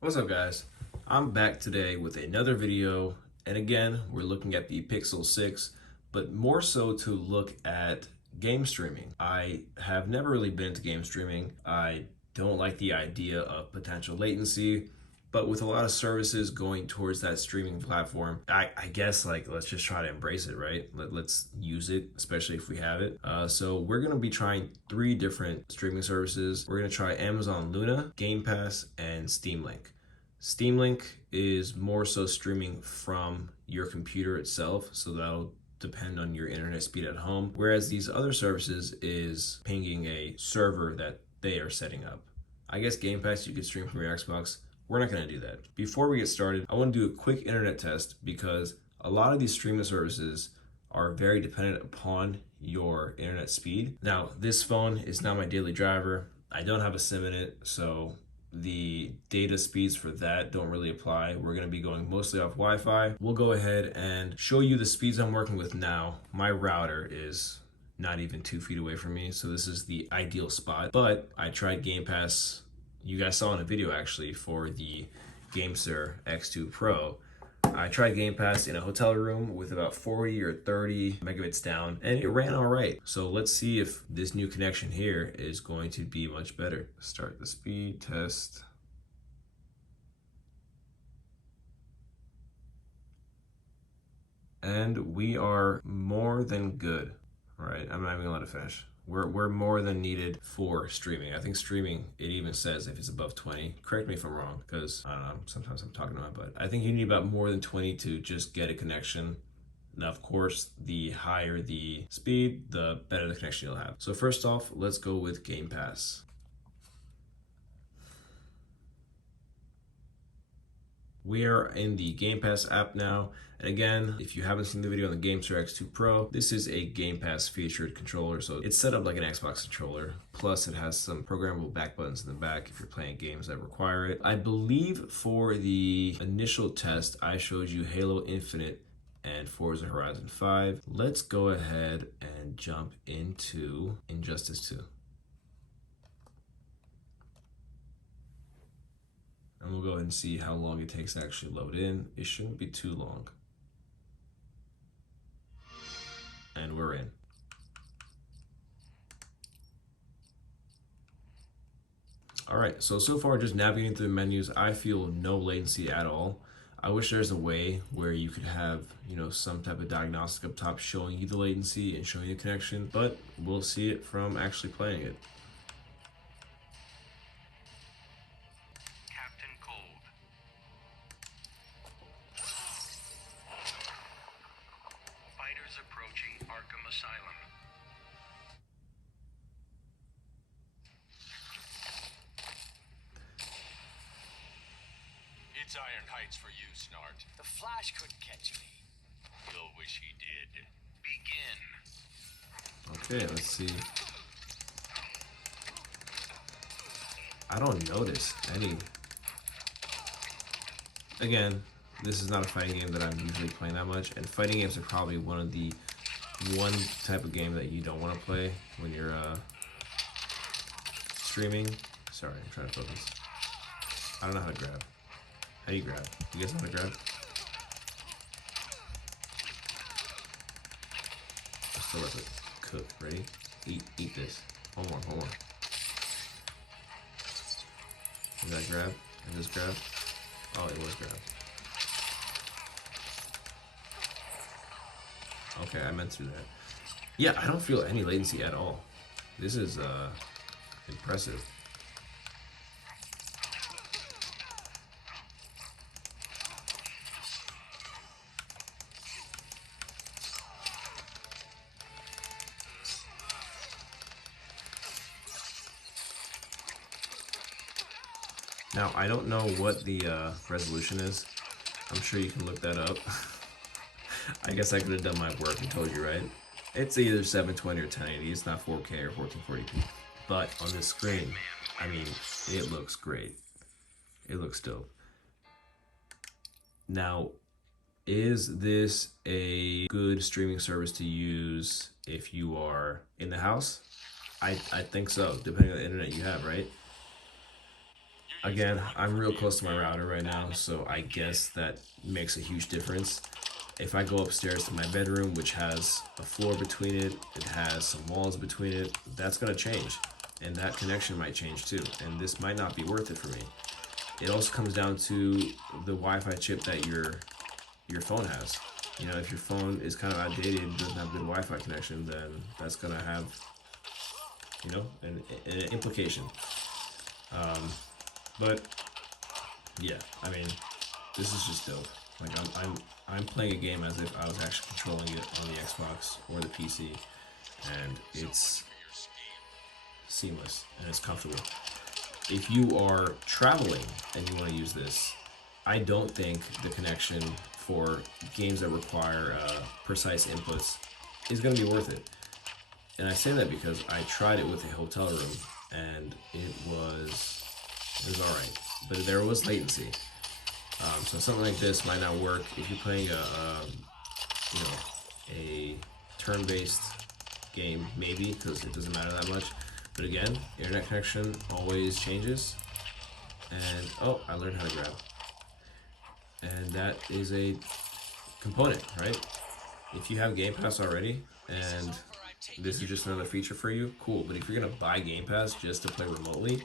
What's up, guys? I'm back today with another video, and again we're looking at the Pixel 6, but more so to look at game streaming. I have never really been into game streaming. I don't like the idea of potential latency, but with a lot of services going towards that streaming platform, I guess let's just try to embrace it, right? Let's use it, especially if we have it. So we're gonna be trying 3 different streaming services. We're gonna try Amazon Luna, Gamepass, and Steam Link. Steam Link is more so streaming from your computer itself, so that'll depend on your internet speed at home. Whereas these other services is pinging a server that they are setting up. I guess Game Pass you could stream from your Xbox. We're not going to do that. Before we get started, I want to do a quick internet test because a lot of these streaming services are very dependent upon your internet speed. Now, this phone is not my daily driver. I don't have a SIM in it, so the data speeds for that don't really apply. We're going to be going mostly off Wi-Fi. We'll go ahead and show you the speeds I'm working with now. My router is not even 2 feet away from me, so this is the ideal spot. But I tried Game Pass. You guys saw in a video actually for the GameSir X2 Pro. I tried Game Pass in a hotel room with about 40 or 30 megabits down, and it ran all right. So let's see if this new connection here is going to be much better. Start the speed test. And we are more than good. All right, I'm not even gonna let it finish. We're more than needed for streaming. I think streaming, it even says if it's above 20. Correct me if I'm wrong, because I don't know, sometimes I'm talking to my butt. I think you need about more than 20 to just get a connection. Now, of course, the higher the speed, the better the connection you'll have. So first off, let's go with Game Pass. We are in the Game Pass app now. And again, if you haven't seen the video on the GameSir X2 Pro, this is a Game Pass featured controller. So it's set up like an Xbox controller. Plus it has some programmable back buttons in the back if you're playing games that require it. I believe for the initial test, I showed you Halo Infinite and Forza Horizon 5. Let's go ahead and jump into Injustice 2. And we'll go ahead and see how long it takes to actually load in. It shouldn't be too long. And we're in. All right, so far just navigating through the menus, I feel no latency at all. I wish there's a way where you could have, some type of diagnostic up top showing you the latency and showing you the connection, but we'll see it from actually playing it. Approaching Arkham Asylum. It's Iron Heights for you, Snart. The Flash couldn't catch me. You'll wish he did. Begin. Okay, let's see. I don't notice any. Again, this is not a fighting game that I'm usually playing that much, and fighting games are probably one type of game that you don't want to play when you're streaming. Sorry, I'm trying to focus. I don't know how to grab. How do you grab? You guys know how to grab? I still let it cook. Ready? Eat this. One more. Did I grab? I just grab? Oh, it was grab. Okay, I meant to do that. Yeah, I don't feel any latency at all. This is impressive. Now, I don't know what the resolution is. I'm sure you can look that up. I guess I could have done my work and told you, right? It's either 720 or 1080. It's not 4K or 1440p. But on this screen, I mean, it looks great. It looks dope. Now, is this a good streaming service to use if you are in the house? I think so, depending on the internet you have, right? You Again, I'm real close to my router right now, so I guess that makes a huge difference. If I go upstairs to my bedroom, which has a floor between it, it has some walls between it, that's gonna change. And that connection might change too. And this might not be worth it for me. It also comes down to the Wi-Fi chip that your phone has. You know, if your phone is kind of outdated, doesn't have good Wi-Fi connection, then that's gonna have, you know, an implication. But yeah, I mean, this is just dope. Like I'm playing a game as if I was actually controlling it on the Xbox or the PC, and it's seamless and it's comfortable. If you are traveling and you want to use this, I don't think the connection for games that require precise inputs is going to be worth it. And I say that because I tried it with a hotel room and it was all right, but there was latency. So something like this might not work if you're playing you know a turn-based game, maybe because it doesn't matter that much. But again, internet connection always changes. And oh, I learned how to grab. And that is a component, right? If you have Game Pass already and this is just another feature for you, cool. But if you're gonna buy Game Pass just to play remotely,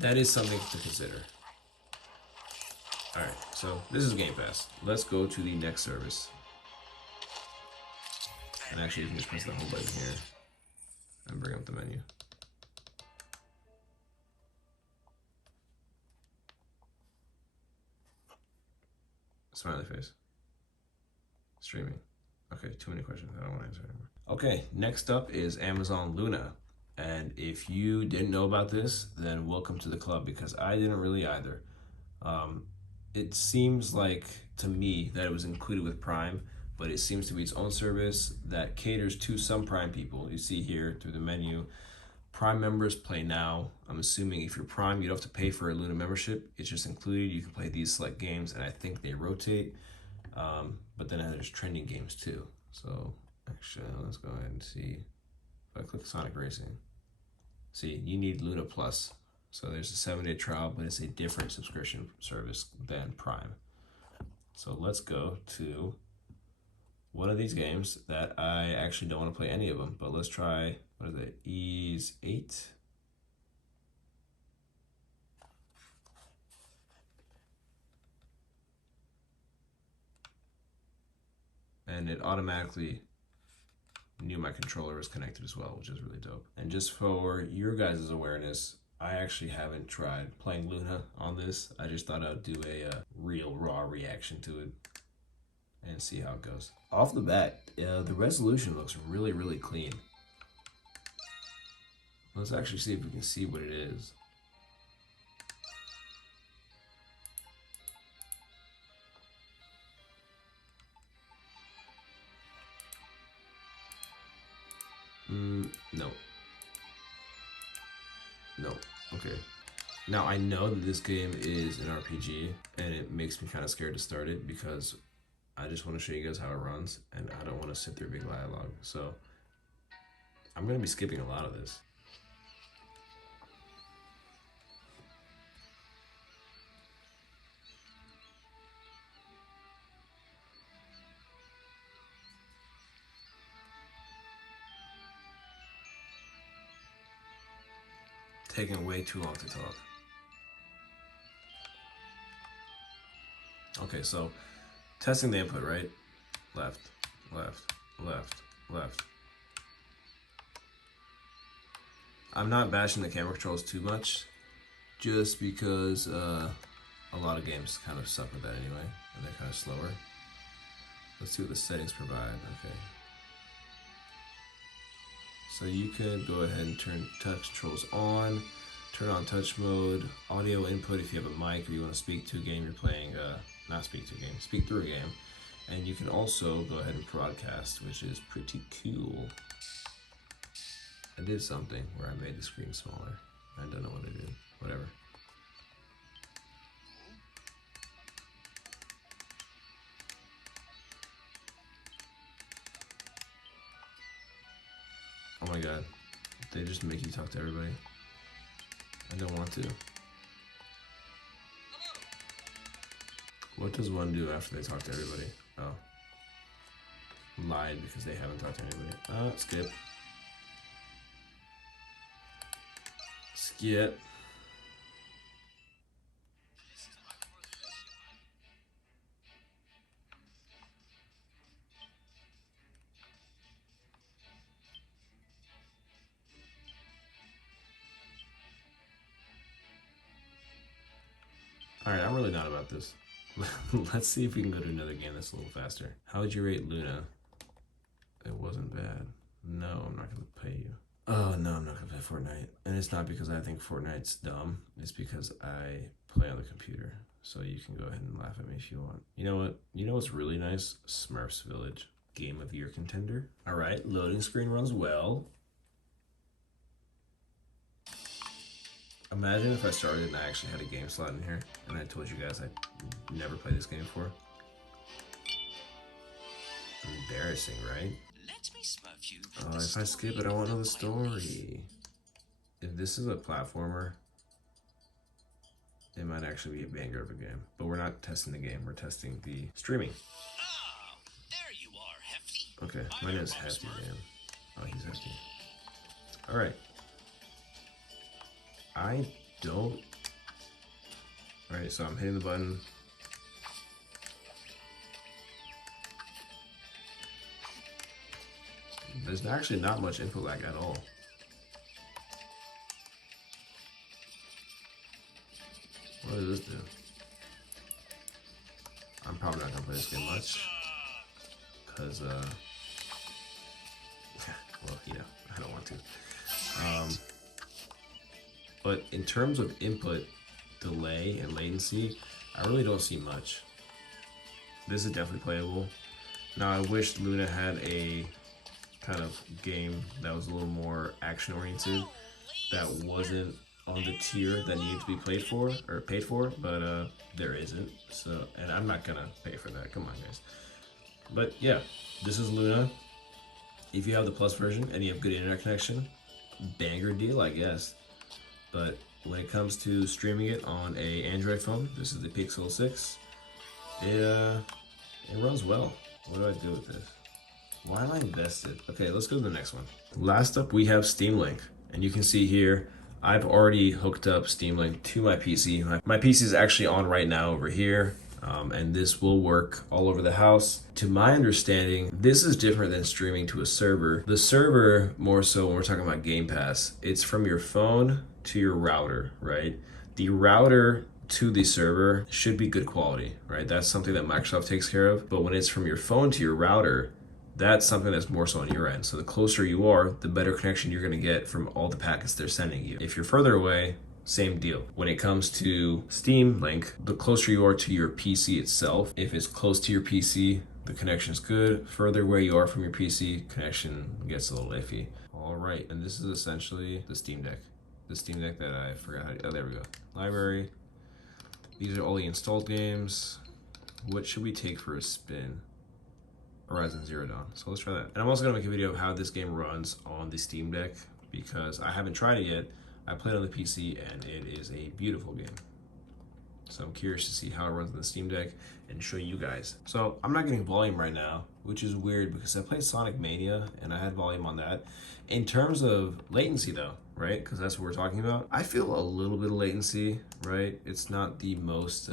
that is something to consider. Alright, so this is Game Pass. Let's go to the next service. And actually you can just press the home button here and bring up the menu. Smiley face. Streaming. Okay, too many questions. I don't want to answer anymore. Okay, next up is Amazon Luna. And if you didn't know about this, then welcome to the club because I didn't really either. It seems like to me that it was included with Prime, but it seems to be its own service that caters to some Prime people. You see here through the menu, Prime members play now. I'm assuming if you're Prime, you don't have to pay for a Luna membership. It's just included. You can play these select games, and I think they rotate. But then there's trending games too. So actually, let's go ahead and see. If I click Sonic Racing, see, you need Luna Plus. So there's a 7-day trial, but it's a different subscription service than Prime. So let's go to one of these games that I actually don't want to play any of them, but let's try, what is it, Ease 8? And it automatically knew my controller was connected as well, which is really dope. And just for your guys' awareness, I actually haven't tried playing Luna on this. I just thought I'd do a real raw reaction to it and see how it goes. Off the bat, the resolution looks really, really clean. Let's actually see if we can see what it is. No. No. Okay. Now I know that this game is an RPG, and it makes me kind of scared to start it because I just want to show you guys how it runs, and I don't want to sit through big dialogue. So I'm gonna be skipping a lot of this. Taking way too long to talk. Okay, so testing the input, right? Left, left, left, left. I'm not bashing the camera controls too much, just because a lot of games kind of suck with that anyway, and they're kind of slower. Let's see what the settings provide. Okay. So you can go ahead and turn touch controls on, turn on touch mode, audio input if you have a mic, if you want to speak to a game you're playing, not speak to a game, speak through a game. And you can also go ahead and broadcast, which is pretty cool. I did something where I made the screen smaller. I don't know what I did. Whatever. Oh my god. They just make you talk to everybody. I don't want to. What does one do after they talk to everybody? Oh. Lied because they haven't talked to anybody. Skip. Skip. Alright, I'm really not about this. Let's see if we can go to another game that's a little faster. How would you rate Luna? It wasn't bad. No, I'm not gonna pay you. Oh no, I'm not gonna play Fortnite. And it's not because I think Fortnite's dumb. It's because I play on the computer. So you can go ahead and laugh at me if you want. You know what? You know what's really nice? Smurfs Village. Game of Year contender. Alright, loading screen runs well. Imagine if I started and I actually had a game slot in here and I told you guys I never played this game before. Embarrassing, right? Let me smurf you. Oh, if I skip it, I won't know the story. If this is a platformer, it might actually be a banger of a game. But we're not testing the game, we're testing the streaming. Ah, there you are, Hefty. Okay, my name is Hefty, man. Oh, he's Hefty. Alright. I don't... Alright, so I'm hitting the button. There's actually not much input lag at all. What does this do? I'm probably not gonna play this game much. Cause, well, you know, I don't want to. But in terms of input, delay, and latency, I really don't see much. This is definitely playable. Now, I wish Luna had a kind of game that was a little more action-oriented, that wasn't on the tier that needed to be paid for, but there isn't. So, and I'm not gonna pay for that. Come on, guys. But yeah, this is Luna. If you have the Plus version and you have good internet connection, banger deal, I guess. But when it comes to streaming it on a Android phone, this is the Pixel 6. It runs well. What do I do with this? Why am I invested? Okay, let's go to the next one. Last up, we have Steam Link. And you can see here, I've already hooked up Steam Link to my PC. My PC is actually on right now over here. And this will work all over the house. To my understanding, this is different than streaming to a server. The server, more so when we're talking about Gamepass, it's from your phone to your router, right? The router to the server should be good quality, right? That's something that Microsoft takes care of. But when it's from your phone to your router, that's something that's more so on your end. So the closer you are, the better connection you're gonna get from all the packets they're sending you. If you're further away, same deal. When it comes to Steam Link, the closer you are to your PC itself, if it's close to your PC, the connection is good. Further away you are from your PC, connection gets a little iffy. All right, and this is essentially the Steam Deck. The Steam Deck that I forgot how to, oh, there we go. Library. These are all the installed games. What should we take for a spin? Horizon Zero Dawn. So let's try that. And I'm also gonna make a video of how this game runs on the Steam Deck because I haven't tried it yet. I played on the PC and it is a beautiful game. So I'm curious to see how it runs on the Steam Deck and show you guys. So I'm not getting volume right now, which is weird because I played Sonic Mania and I had volume on that. In terms of latency though, right? Because that's what we're talking about. I feel a little bit of latency, right? It's not the most,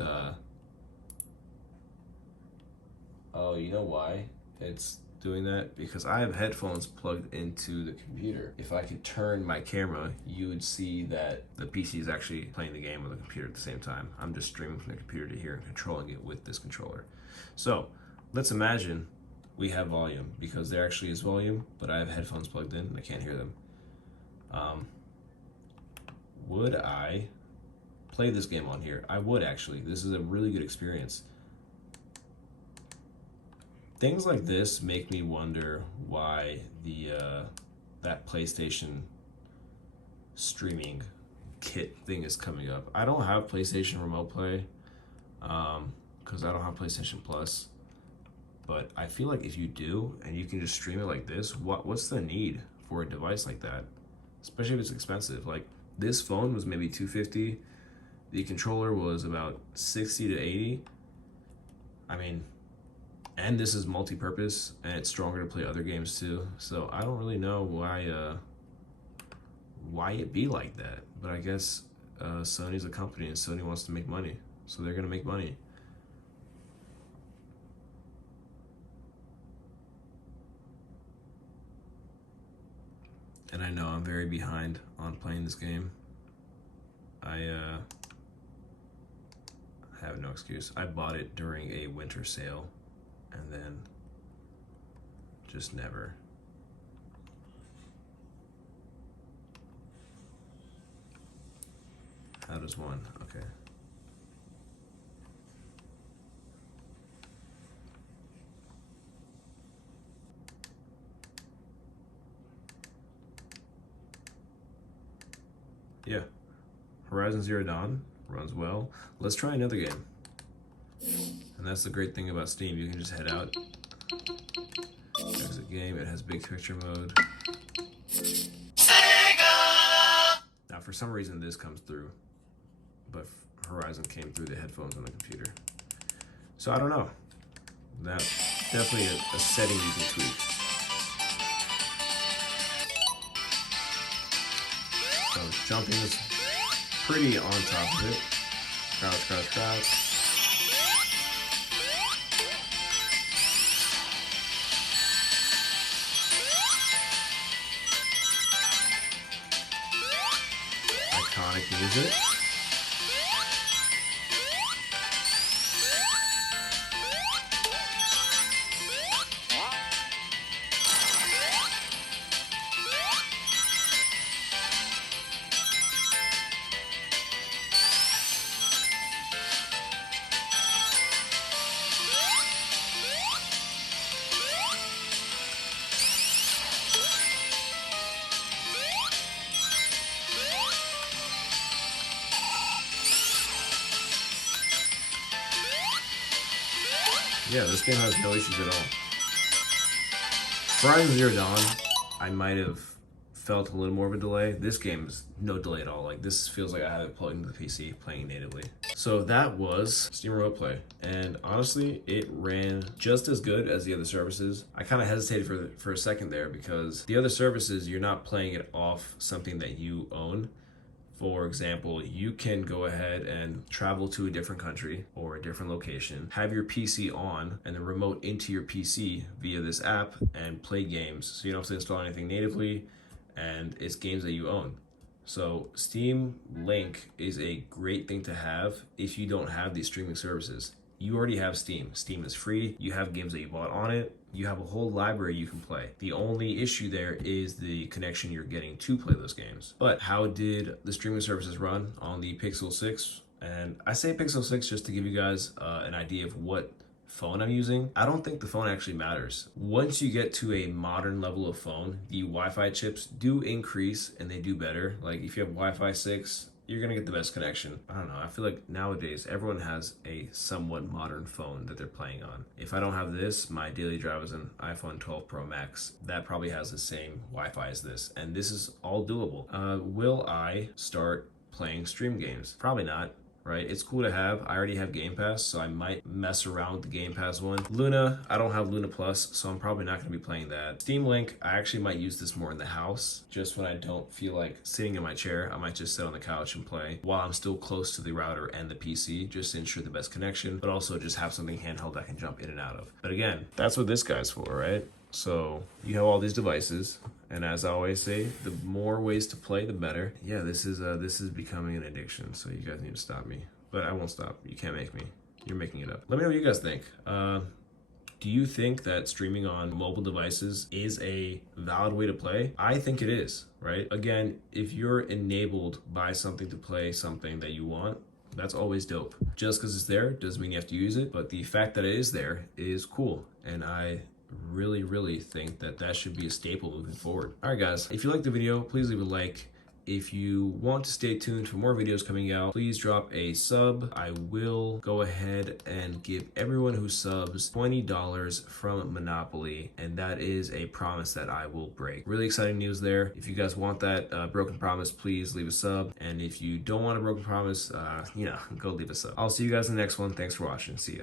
oh, you know why it's doing that? Because I have headphones plugged into the computer. If I could turn my camera, you would see that the PC is actually playing the game on the computer at the same time. I'm just streaming from the computer to here and controlling it with this controller. So let's imagine we have volume because there actually is volume, but I have headphones plugged in and I can't hear them. Would I play this game on here? I would actually. This is a really good experience. Things like this make me wonder why that PlayStation streaming kit thing is coming up. I don't have PlayStation Remote Play because I don't have PlayStation Plus. But I feel like if you do and you can just stream it like this, what's the need for a device like that? Especially if it's expensive. Like this phone was maybe $250. The controller was about $60 to $80. I mean, and this is multi-purpose and it's stronger to play other games too. So I don't really know why it be like that. But I guess Sony's a company and Sony wants to make money, so they're gonna make money. And I know I'm very behind on playing this game. I have no excuse. I bought it during a winter sale and then just never. How does one? Okay. Yeah. Horizon Zero Dawn runs well. Let's try another game. And that's the great thing about Steam. You can just head out. There's a game. It has big picture mode. Now, for some reason, this comes through. But Horizon came through the headphones on the computer. So I don't know. That's definitely a setting you can tweak. So jumping is pretty on top of it. Crouch, crouch, crouch. Iconic music. Yeah, this game has no issues at all. Horizon Zero Dawn, I might have felt a little more of a delay. This game's no delay at all. Like, this feels like I have it plugged into the PC playing natively. So that was Steam Remote Play, and honestly, it ran just as good as the other services. I kind of hesitated for a second there because the other services, you're not playing it off something that you own. For example, you can go ahead and travel to a different country or a different location, have your PC on, and then remote into your PC via this app and play games. So you don't have to install anything natively, and it's games that you own. So Steam Link is a great thing to have if you don't have these streaming services. You already have Steam. Steam is free. You have games that you bought on it. You have a whole library you can play. The only issue there is the connection you're getting to play those games. But how did the streaming services run on the Pixel 6? And I say Pixel 6 just to give you guys an idea of what phone I'm using. I don't think the phone actually matters. Once you get to a modern level of phone, the Wi-Fi chips do increase and they do better. Like if you have Wi-Fi 6, you're gonna get the best connection. I don't know, I feel like nowadays everyone has a somewhat modern phone that they're playing on. If I don't have this, my daily drive is an iPhone 12 Pro Max. That probably has the same Wi-Fi as this, and this is all doable. Will I start playing stream games? Probably not. Right? It's cool to have. I already have Gamepass, so I might mess around with the Gamepass one. Luna, I don't have Luna Plus, so I'm probably not going to be playing that. Steam Link, I actually might use this more in the house, just when I don't feel like sitting in my chair. I might just sit on the couch and play while I'm still close to the router and the PC, just to ensure the best connection, but also just have something handheld I can jump in and out of. But again, that's what this guy's for, right? So you have all these devices, and as I always say, the more ways to play, the better. Yeah, this is becoming an addiction, so you guys need to stop me. But I won't stop. You can't make me. You're making it up. Let me know what you guys think. Do you think that streaming on mobile devices is a valid way to play? I think it is, right? Again, if you're enabled by something to play something that you want, that's always dope. Just because it's there doesn't mean you have to use it, but the fact that it is there is cool, and I really think that that should be a staple moving forward. All right, guys, if you liked the video, please leave a like. If you want to stay tuned for more videos coming out, please drop a sub. I will go ahead and give everyone who subs $20 from Monopoly, and that is a promise that I will break. Really exciting news there. If you guys want that broken promise, please leave a sub. And if you don't want a broken promise, go leave a sub. I'll see you guys in the next one. Thanks for watching. See ya.